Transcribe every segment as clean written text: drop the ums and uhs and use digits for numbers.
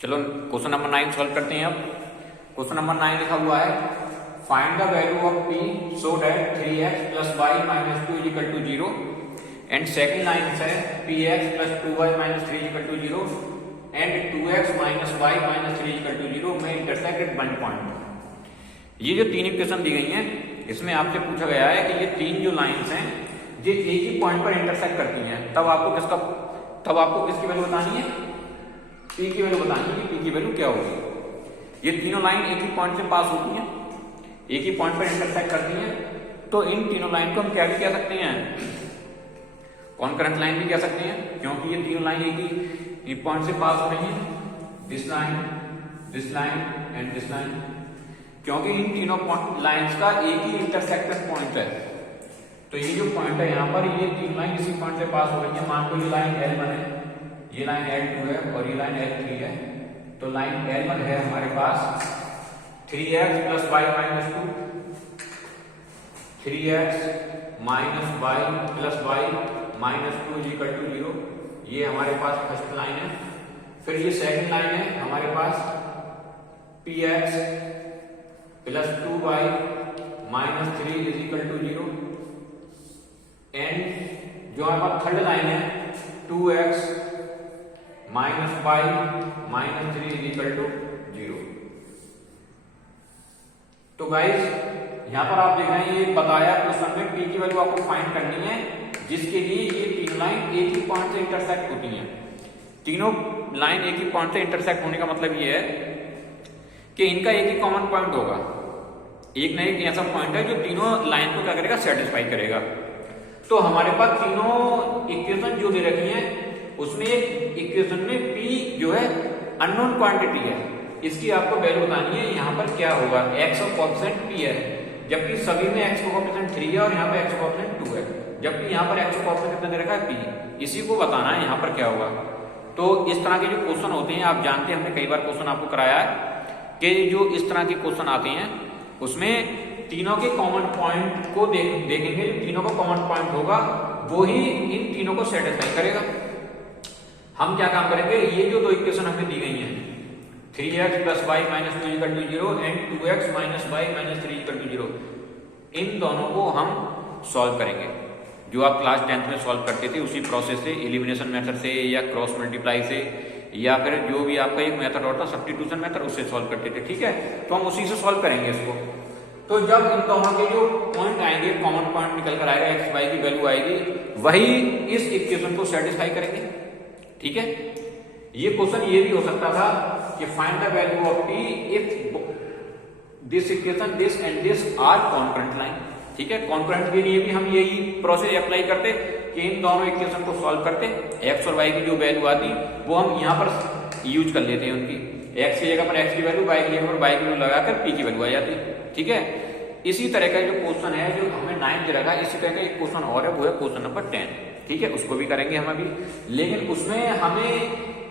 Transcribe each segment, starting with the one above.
चलो question number 9 solve करते हैं। अब क्वेश्चन नंबर 9 लिखा हुआ है, find the value of p so that 3x plus y minus 2 is equal to 0 and second line है px plus 2y minus 3 is equal to 0 and 2x minus y minus 3 is equal to 0 में intersect at one point. ये जो तीन equation दी गई हैं इसमें आपसे पूछा गया है कि ये तीन जो लाइंस हैं ये एक ही पॉइंट पर इंटरसेक्ट करती हैं, तब आपको किसकी वैल्यू बतानी है, p की वैल्यू बतानी है, p की वैल्यू क्या होगी। ये तीनों लाइन एक ही पॉइंट से पास होती हैं, एक ही पॉइंट पर इंटरसेक्ट करती हैं, तो इन तीनों लाइन को हम क्या भी कह सकते हैं, कॉन्करेंट लाइन भी कह सकते हैं, क्योंकि ये तीनों लाइन एक ही पॉइंट से पास हो रही हैं, this line and this line, क्योंकि इन तीनों लाइंस का एक ही इंटरसेक्शन पॉइंट है। तो ये जो पॉइंट है यहाँ पर, ये तीन लाइन इसी पॉइंट से पास हो रही है। मान लो ये लाइन L1 है, ये लाइन L2 है और ये लाइन L3 है। तो लाइन L1 है हमारे पास 3x plus y minus 2, 3x minus y plus y minus 2 is equal to 0, ये हमारे पास फर्स्ट लाइन है। फिर ये सेकंड लाइन है हमारे पास px plus 2y minus 3 is equal to 0 and जो हमारे पास थर्ड लाइन है 2x minus y minus 3 is equal to 0। तो गाइस यहां पर आप देख रहे हैं, ये बताया क्वेश्चन में p की वैल्यू आपको फाइंड करनी है, जिसके लिए ये तीन लाइन एक ही पॉइंट से इंटरसेक्ट होती हैं। तीनों लाइन एक ही पॉइंट से इंटरसेक्ट होने का मतलब ये है कि इनका एक ही कॉमन पॉइंट होगा, एक ना एक ऐसा पॉइंट है जो तीनों लाइन को क्या करेगा, सेटिस्फाई करेगा। तो हमारे पास तीनों इक्वेशन जो दे रखी हैं उसमें एक इक्वेशन में p जो है अननोन क्वांटिटी है, इसकी आपको वैल्यू बतानी है। यहाँ पर क्या होगा, x और कोएफिशिएंट p है, जबकि सभी में x का कोएफिशिएंट 3 है और यहाँ पे x का कोएफिशिएंट 2 है, जबकि यहाँ पर x का कोएफिशिएंट कितना दे रखा है, p। इसी को बताना है यहाँ पर क्या होगा। तो इस तरह के जो क्वेश्चन होते हैं, आप जानते हैं हमने कई बार क्वेश्चन आपको कराया है कि जो इस तरह के क्वेश्चन आते हैं उसमें तीनों के कॉमन पॉइंट को देखेंगे, तीनों का कॉमन पॉइंट होगा वो ही इन तीनों को सेटिस्फाई करेगा। हम क्या काम करेंगे, ये जो दो इक्वेशन हमें दी गई हैं 3x plus y minus 2 is equal to 0 and 2x minus y minus 3 is equal to 0, इन दोनों को हम सॉल्व करेंगे जो आप क्लास 10th में सॉल्व करते थे उसी प्रोसेस से, एलिमिनेशन मेथड से या क्रॉस मल्टीप्लाई से, या फिर जो भी आपका एक मेथड होता है सब्स्टिट्यूशन मेथड, उससे सॉल्व करते थे। ठीक है, तो हम उसी से सॉल्व करेंगे इसको। तो जब इन दोनों के जो पॉइंट आएंगे, कॉमन पॉइंट निकल कर आएगा, एक्स वाई की वैल्यू आएगी, वही इस इक्वेशन को सेटिस्फाई करेंगे। ठीक है, ये क्वेश्चन ये भी हो सकता था कि find the value of p if this equation this and this are concurrent line. ठीक है, कॉन्करेंट के लिए भी हम यही प्रोसेस अप्लाई करते कि इन दोनों इक्वेशन को सॉल्व करते, x और y की जो वैल्यू आती वो हम यहाँ पर यूज कर लेते हैं उनकी, x की जगह पर x की वैल्यू, y की जगह पर y की वैल्यू लगाकर p की वैल्यू आ जाती है। ठीक है, इसी तरह का जो क्वेश्चन है जो हमें 9 दे रखा है, इसी तरह का एक क्वेश्चन और है, वो है क्वेश्चन नंबर 10। ठीक है, उसको भी करेंगे हम अभी, लेकिन उसमें हमें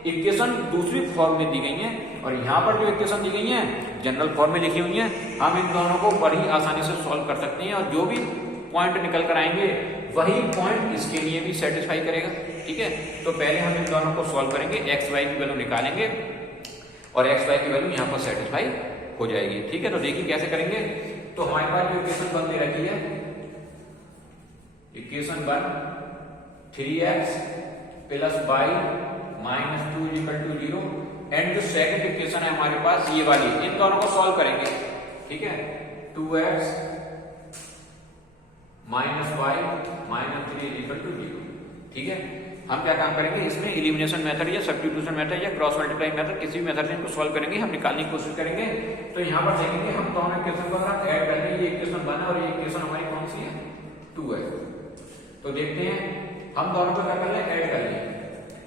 इक्वेशन दूसरी फॉर्म में दी गई है और यहाँ पर जो इक्वेशन दी गई है जनरल फॉर्म में लिखी हुई है। हम इन दोनों को बड़ी आसानी से सॉल्व कर सकते हैं और जो भी पॉइंट निकल कर आएंगे वही पॉइंट इसके लिए भी सेटिस्फाई करेगा। ठीक है, तो पहले हम इन दोनों को सॉल्व करेंगे, एक्स वाई की वैल्यू निकालेंगे और एक्स वाई की वैल्यू यहाँ पर सेटिस्फाई हो जाएगी। ठीक है, तो देखिए कैसे करेंगे। तो हमारे पास जो इक्वेशन बन दे रखी है, equation 1 3x plus y minus 2 is equal to 0 and जो सेकंड इक्वेशन है हमारे पास ये वाली, इन दोनों को सॉल्व करेंगे। ठीक है, 2x minus y minus 3 is equal to 0। ठीक है, हम क्या काम करेंगे, इसमें एलिमिनेशन मेथड या सब्स्टिट्यूशन मेथड या क्रॉस मल्टीप्लाई मेथड, किसी भी मेथड से इनको सॉल्व करेंगे, हम निकालने की कोशिश करेंगे। तो यहाँ पर देखेंगे हम दोनों इक्वेशन को अगर ऐड कर लेंगे, ये इक्वेशन 1 है और ये इक्वेशन हमारी कौन सी है, 2 है। तो देखते हैं हम दोनों को क्या कर लें, ऐड कर लेंगे।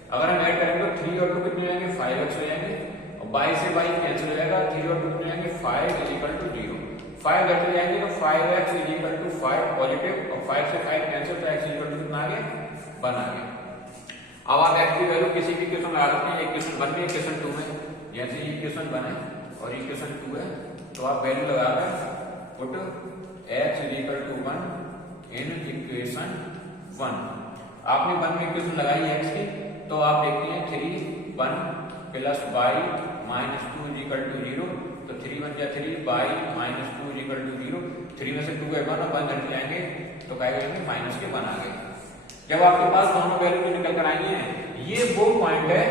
अगर हम ऐड करेंगे तो 3 और 2 कितने हो जाएंगे, 5x हो जाएंगे और y से y कैंसिल हो जाएगा, 3 और 2 कितने हो जाएंगे, 5 is equal to 0। 5 घट जाएंगे तो 5x is equal to 5 positive और 5 से 5 कैंसिल, तो x is equal to कितना आ गया, 1 आ गया। अब आप x की वैल्यू किसी भी इक्वेशन में आ सकते हैं, इक्वेशन 1 में, इक्वेशन 2 में, जैसे इक्वेशन 1 है और इक्वेशन 2 है, तो आप वैल्यू लगाकर put x is equal to 1 in equation 1। आपने 1 में इक्वेशन लगाई है x की, तो आप देखते हैं 3 1 plus by minus 2 is equal to 0, तो 3 1 जा 3 by minus 2 is equal to 0, 3 में से 2 गए 1 और 1 घट जाएंगे तो क्या करेंगे माइनस के 1 आ गए। जब आपके पास दोनों वैल्यू निकल कर आई हैं, ये वो पॉइंट है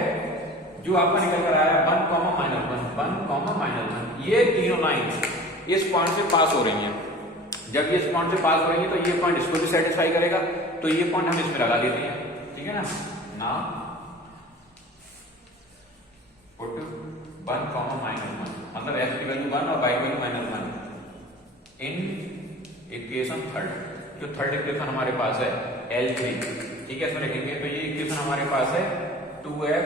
जो आपका निकल कर आया 1, -1 1, -1, ये तीनों लाइन इस पॉइंट से पास हो रही हैं। जब ये इस पॉइंट से पास हो रही है तो ये पॉइंट इसको भी सेटिस्फाई करेगा, तो ये पॉइंट हम इसमें लगा देते हैं, ठीक है ना। पुट 1, -1 मतलब x की वैल्यू 1 और y की वैल्यू -1 इन इक्वेशन थर्ड। जो थर्ड इक्वेशन हमारे पास है L3, ठीक है, इसमें लिखेंगे तो ये इक्वेशन हमारे पास है 2x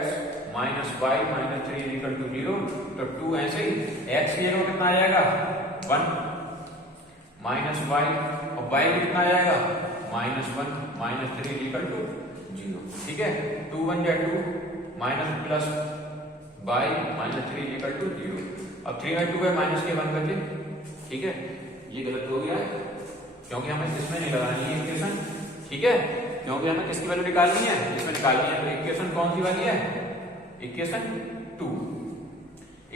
minus y minus 3 equal to 0, तो 2 ऐसे ही x की जगह कितना आ जाएगा 1 माइनस y और y कितना आ जाएगा -1 माइनस 3 इक्वल टू 0, ठीक है। 2 1 जा 2 minus plus y minus 3 equal to 0। अब 3 बाई 2 है माइनस के 1 बचे, ठीक है। ये गलत हो गया है क्योंकि हमें इसमें नहीं लगानी है इक्वेशन, ठीक है, क्योंकि हमें किसकी वैल्यू निकालनी है, इसमें निकालनी है। तो इक्वेशन कौन सी वाली है, इक्वेशन 2,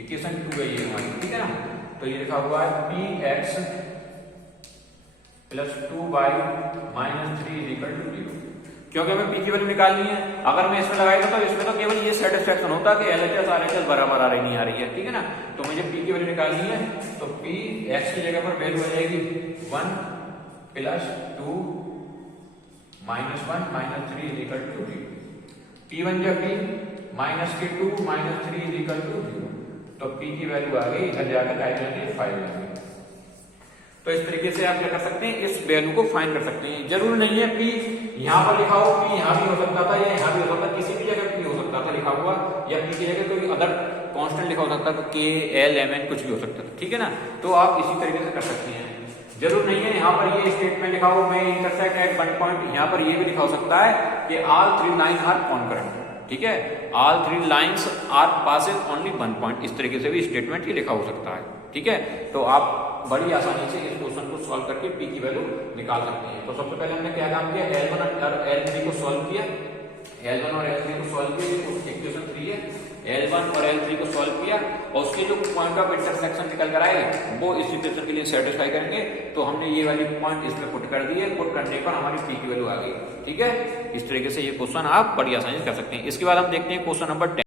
इक्वेशन 2 है ये हमारी, ठीक है ना। तो ये लिखा हुआ है px plus 2y minus 3 equal to 0, क्योंकि हमें p की वैल्यू निकालनी है। अगर मैं इसमें लगाई तो इसमें तो केवल ये सेटिस्फैक्शन होता कि LHS RHS बराबर आ रही नहीं आ रही है, ठीक है ना। तो मुझे p की वैल्यू निकालनी है, तो p x की जगह पर वैल्यू आ जाएगी 1 plus 2 -1 minus 3 equal to 0, p1 जब p माइनस के 2 माइनस 3 इक्वल टू 0, तो p की वैल्यू आ गई, इधर जाकर आ जाएगी 5 आ गई। तो इस तरीके से आप क्या कर सकते हैं, इस वैल्यू को फाइंड कर सकते हैं। जरूर नहीं है p यहां पर लिखा हो, p यहां भी हो सकता था या यहां भी हो सकता, किसी भी जगह p हो सकता था लिखा हुआ, या p की जगह कोई अदर कांस्टेंट लिखा हो सकता था, k l m n कुछ भी हो सकता था, ठीक है ना। तो आप इसी तरीके से कर सकते हैं। जरूर नहीं है यहाँ पर ये स्टेटमेंट लिखा हो मैं इंटरसेक्ट एट 1 पॉइंट, यहाँ पर ये भी लिखा हो सकता है कि ऑल 3 लाइन आर कॉन्करेंट, ठीक है, all 3 lines are passes only 1 point, इस तरीके से भी स्टेटमेंट ये लिखा हो सकता है, ठीक है। तो आप बड़ी आसानी से इस क्वेश्चन को सॉल्व करके p की वैल्यू निकाल सकते हैं। तो सबसे पहले हमने क्या काम किया, L1 और L3 को सॉल्व किया, L1 और L3 को सॉल्व किया, इक्वेशन 3 है, L1 और L3 को सॉल्व किया और उसके जो पॉइंट ऑफ इंटरसेक्शन निकल कर आए वो इस इक्वेशन के लिए सेटिस्फाई करेंगे। तो हमने ये वाली पॉइंट इसमें पुट कर दिए, पुट करने पर हमारी p की वैल्यू आ गई, ठीक है। इस तरीके से ये क्वेश्चन आप बड़ी आसानी से कर सकते हैं। इसके बाद हम देखते हैं क्वेश्चन नंबर 10।